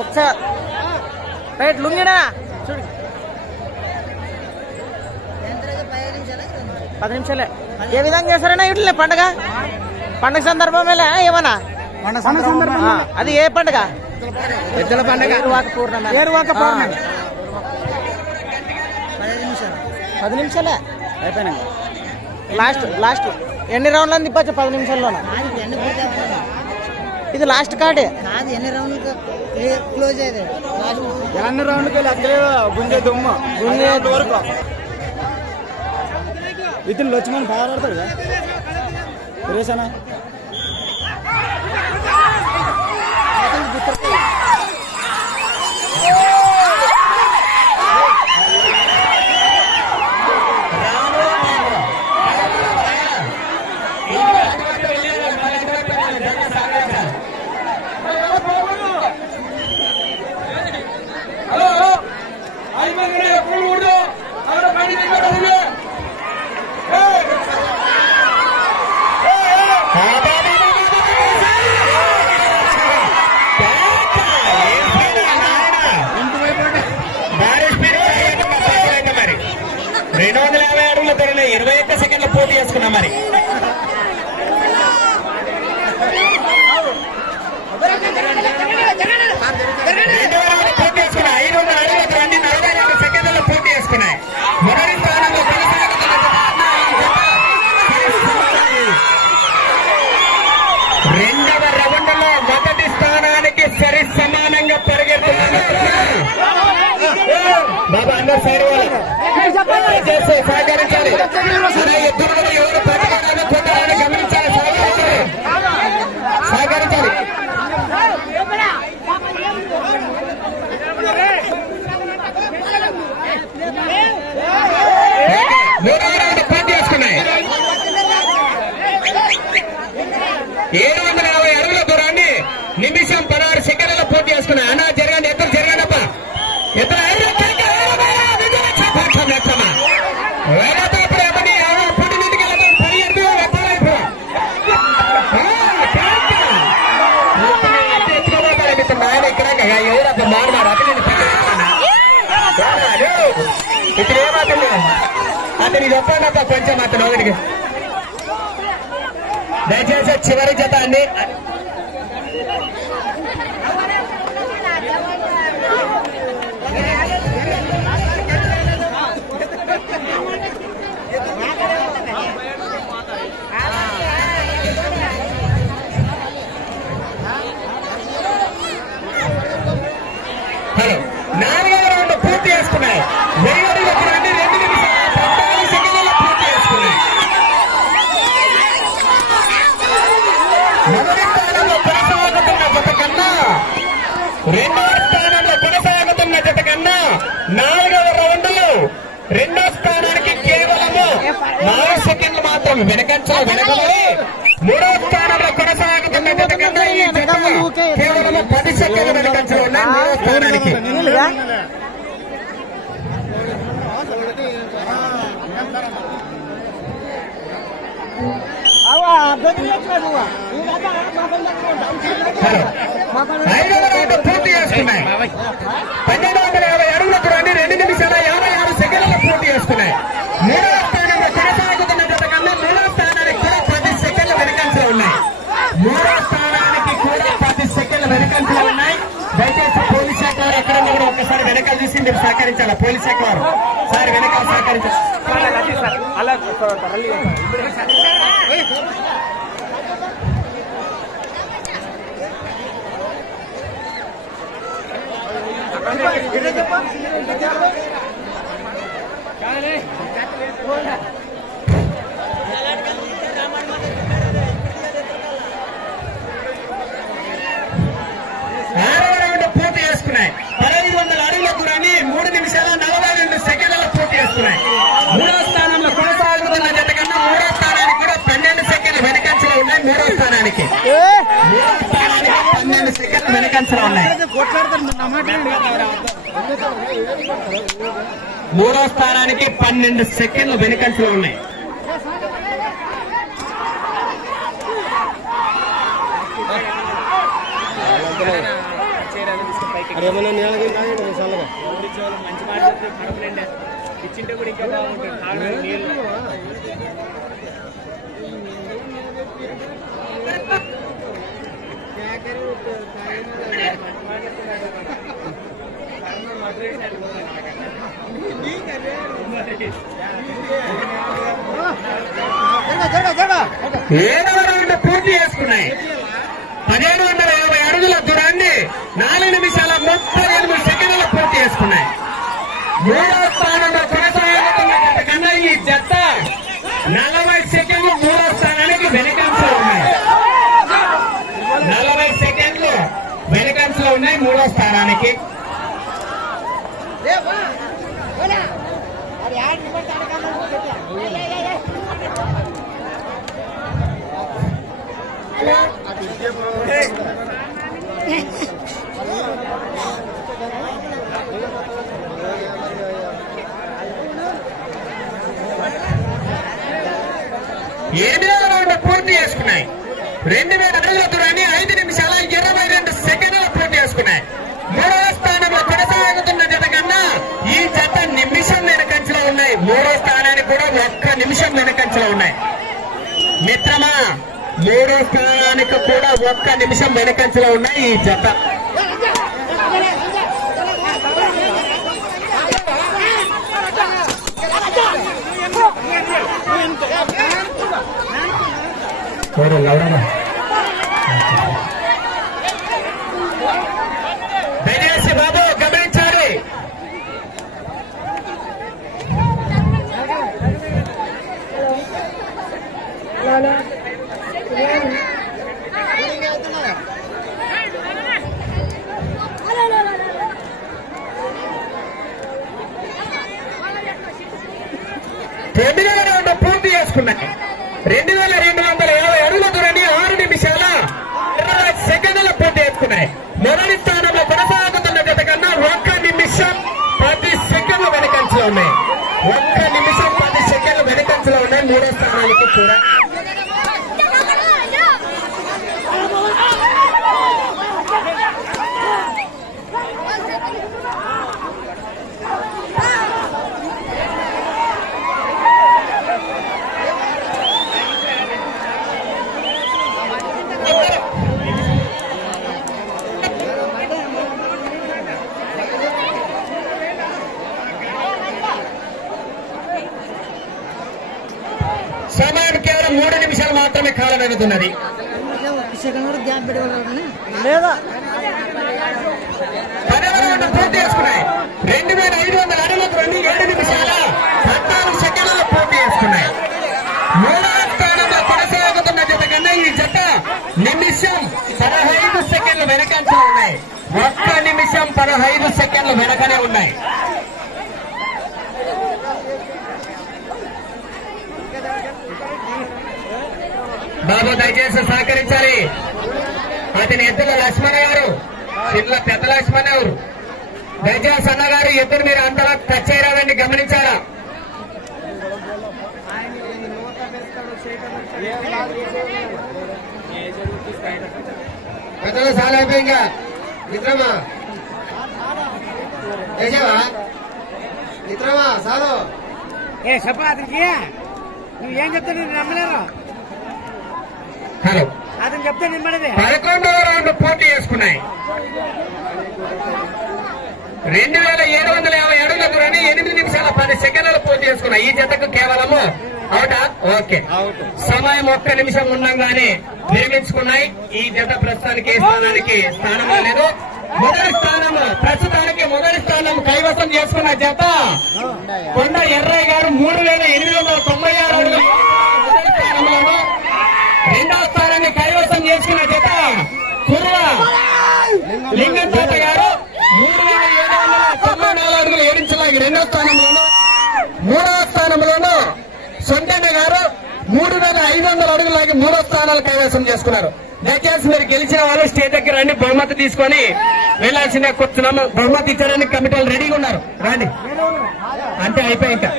ఒకసారి రైట్ లుంగినా చూడు 10 నిమిషాలే. ఏ విధంగా చేస్తారన్నా ఇట్లే పండగ సందర్భమేలే ఏమన్నా అది ఏ పండుగ? ఎద్దుల పండుగ. ఏరువాక పౌర్ణమి. 10 నిమిషాలే అయిపోయినా. లాస్ట్ ఎన్ని రౌండ్లు అని తిప్పచ్చు 10 నిమిషాల్లోనా? ఇది లాస్ట్ కార్డే. ఎన్ని రౌండ్లు క్లోజ్ అయ్యేది? ఎన్ని రౌండ్కి గుంజే దుమ్మ గుంజే వరకు ఇతను లక్ష్మణ్ బాగా ఆడతాడు కదా సురేషనా. మరి 21 సెకండ్ల పోటీ చేసుకున్నాం. మరి పోటీ చేసుకున్నాయి. 500 అడుగులకు 42 సెకండ్లలో పోటీ చేసుకున్నాయి. మొదటి స్థానంలో రెండవ రౌండ్లో మొదటి స్థానానికి సరి సమానంగా పరిగెత్తుతున్నారు. బాబా అందరు సైడ్ చేస్తే సహకరించాలి. ఎద్దులలో ఎవరు ప్రతిపాదన పొందాలని గమనించాలి. సహకరించాలి. మూడవ రౌండ్ పూర్తి చేసుకున్నాయి. 750 అడుగుల దూరాన్ని నిమిషం 16 సెకండ్లలో పూర్తి చేసుకున్నాయి. అన్నా జరగండి, ఎత్తు జరగండప్ప, ఎత్తు ఇప్పుడు ఏమవుతుంది అతనికి చెప్పండి కొంచెం అతను ఒకరికి దయచేసి చివరి జత అండి. హలో 4వ రౌండ్ పూర్తి చేసుకున్నాయి. 1000 అడుగులకు 2 నిమిషాల 14 సెకండ్లలో పూర్తి చేసుకున్నాయి. మొదటి స్థానంలో కొనసాగుతున్న జత కన్నా రెండవ స్థానంలో కొనసాగుతున్న జత కన్నా 4వ రౌండ్లో రెండో స్థానానికి కేవలము 4 సెకండ్లు మాత్రం వెనకబడి మూడో స్థానంలో కొనసాగుతున్న జత కన్నా ఈ జత కేవలం 10 సెకండ్లు వెనకంచలో ఉన్నాయి మూడో స్థానానికి. ఐదవ రౌండ్ పూర్తి చేసుకున్నాయి. 1250 అడుగుల దూరాన్ని 2 నిమిషాల 56 సెకండ్లలో పూర్తి చేసుకున్నాయి. మూడవ స్థానంలో కొనసాగుతున్న జత కన్నా మూడవ స్థానానికి కూడా 10 సెకండ్ల వెనకంచలో ఉన్నాయి. మూడవ స్థానానికి కూడా 10 సెకండ్ల వెనకంచలో ఉన్నాయి. దయచేసి పోలీస్ శాఖ వారు ఎక్కడ కూడా ఒక్కసారి వెనకాల చూసి మీరు సహకరించాలి. పోలీస్ శాఖ వారు సార్ వెనకాల సహకరించాలి. ఆరవ రౌండ్ పూర్తి చేసుకున్నాయి. 1500 అడుగుల దూరాన్ని 3 నిమిషాల 42 సెకండ్లలో పూర్తి చేసుకున్నాయి. మూడో స్థానంలో కొనసాగుతున్న జత కన్నా మూడో స్థానానికి కూడా 12 సెకండ్లు వెనకంచలో ఉన్నాయి. మూడో స్థానానికి 12 సెకండ్లు వెనకంచలో ఉన్నాయి. మూడో స్థానానికి 12 సెకండ్లు వెనకంచలో ఉన్నాయి. అదేమన్నా నీళ్ళకి తాగండి చల్లగా మంచి మాట కడుపులండి ఇచ్చింటే కూడా ఇంకా బాగుంటుంది తాగడానికి నీళ్ళు ఏడవ రౌండ్ పూర్తి చేసుకున్నాయి 1750 అడుగుల దూరాన్ని 4 నిమిషాల 38 సెకండ్ల పూర్తి చేసుకున్నాయి. మూడవ స్థానంలో కొనసాగుతున్న కన్నా ఈ జత 40 సెకండ్లు మూడవ స్థానానికి వెనకంచలో ఉన్నాయి. 40 సెకండ్లు వెనకంచలో ఉన్నాయి మూడవ స్థానానికి. ఎనిమిదవ రౌండ్ పూర్తి చేసుకున్నాయి. 2000 అడుగుల దూరాన్ని 5 నిమిషాల 22 సెకండ్లు పూర్తి చేసుకున్నాయి. మూడవ స్థానంలో కొనసాగుతున్న జత కన్నా ఈ జత నిమిషం వెనకంచలో ఉన్నాయి. మూడో స్థానానికి కూడా 1 నిమిషం వెనకంచలో ఉన్నాయి. మిత్రమా, మూడో స్థానానికి కూడా 1 నిమిషం వెనకంచలో ఉన్నాయి ఈ జత. దయచేసి బాబు గమనించాలి. తొమ్మిదవ రౌండ్ పూర్తి చేసుకున్నాయి. 2250 అడుగుల దూరాన్ని 6 నిమిషాల 20 సెకండ్ల పూర్తి చేసుకున్నాయి. మొదటి స్థానంలో కొనసాగుతున్న జత కన్నా 1 నిమిషం 10 సెకండ్లు వెనకంచలో ఉన్నాయి. 1 నిమిషం 10 సెకండ్లు వెనకంచలో ఉన్నాయి మూడో స్థానానికి కూడా. సమయం కేవలం 3 నిమిషాలు మాత్రమే కాలం వెళుతున్నది. లేదా 10వ రౌండ్ పూర్తి చేసుకున్నాయి. 2500 అడుగుల దూరాన్ని 7 నిమిషాల 14 సెకండ్ల పూర్తి చేసుకున్నాయి. మూడవ స్థానంలో కొనసాగుతున్న జత కన్నా ఈ జత నిమిషం 15 సెకండ్లు వెనకంచలో ఉన్నాయి. 1 నిమిషం 15 సెకండ్లు వెనకనే ఉన్నాయి. బాబు దయచేసి సహకరించాలి. అతని ఎద్దుల లక్ష్మణ గారు, చిన్న పెద్ద లక్ష్మణ గారు, దయచేసి అన్నగారు ఎద్దులు మీరు అంతలా టచ్ చేయరాదండి, గమనించారా? పెద్దలు చాలా అయిపోయిందా మిత్రమా? చేసావా మిత్రమా? చాలు చెప్పా అతనికి నువ్వేం చెప్తా నేను నమ్మలేరు. హలో, అతను చెప్తే నిమ్మడదే. 11వ రౌండ్ పూర్తి చేసుకున్నాయి. 2750 అడుగుల దూరాన్ని 8 నిమిషాల 10 సెకండ్లు పూర్తి చేసుకున్నాయి. ఈ జతకు కేవలము అవుటా? ఓకే. సమయం 1 నిమిషం ఉండగానే నిర్మించుకున్నాయి. ఈ జత ప్రస్తుతానికి ఏ స్థానానికి స్థానంలో లేదు. ప్రస్తుతానికి మొదటి స్థానం కైవసం చేసుకున్న జత కొండ ఎర్రయ్య గారు 3896 అడుగుల మొదటి స్థానంలోనూ, రెండవ స్థానాన్ని కైవసం చేసుకున్న జత కుర్ర లింగం తాత గారు 3794 అడుగులు 7 ఇంచులకి రెండవ స్థానంలోనూ, మూడవ స్థానంలోనూ సొంటన్న గారు 3500 అడుగులకి మూడో స్థానాలు కైవసం చేసుకున్నారు. దయచేసి మీరు గెలిచిన వాళ్ళు స్టేజ్ దగ్గర రండి, బహుమతి తీసుకొని వెళ్లాల్సిందే కూర్చున్నాము. బహుమతి ఇచ్చడానికి కమిటీలు రెడీగా ఉన్నారు, రండి. అంటే అయిపోయి ఇంకా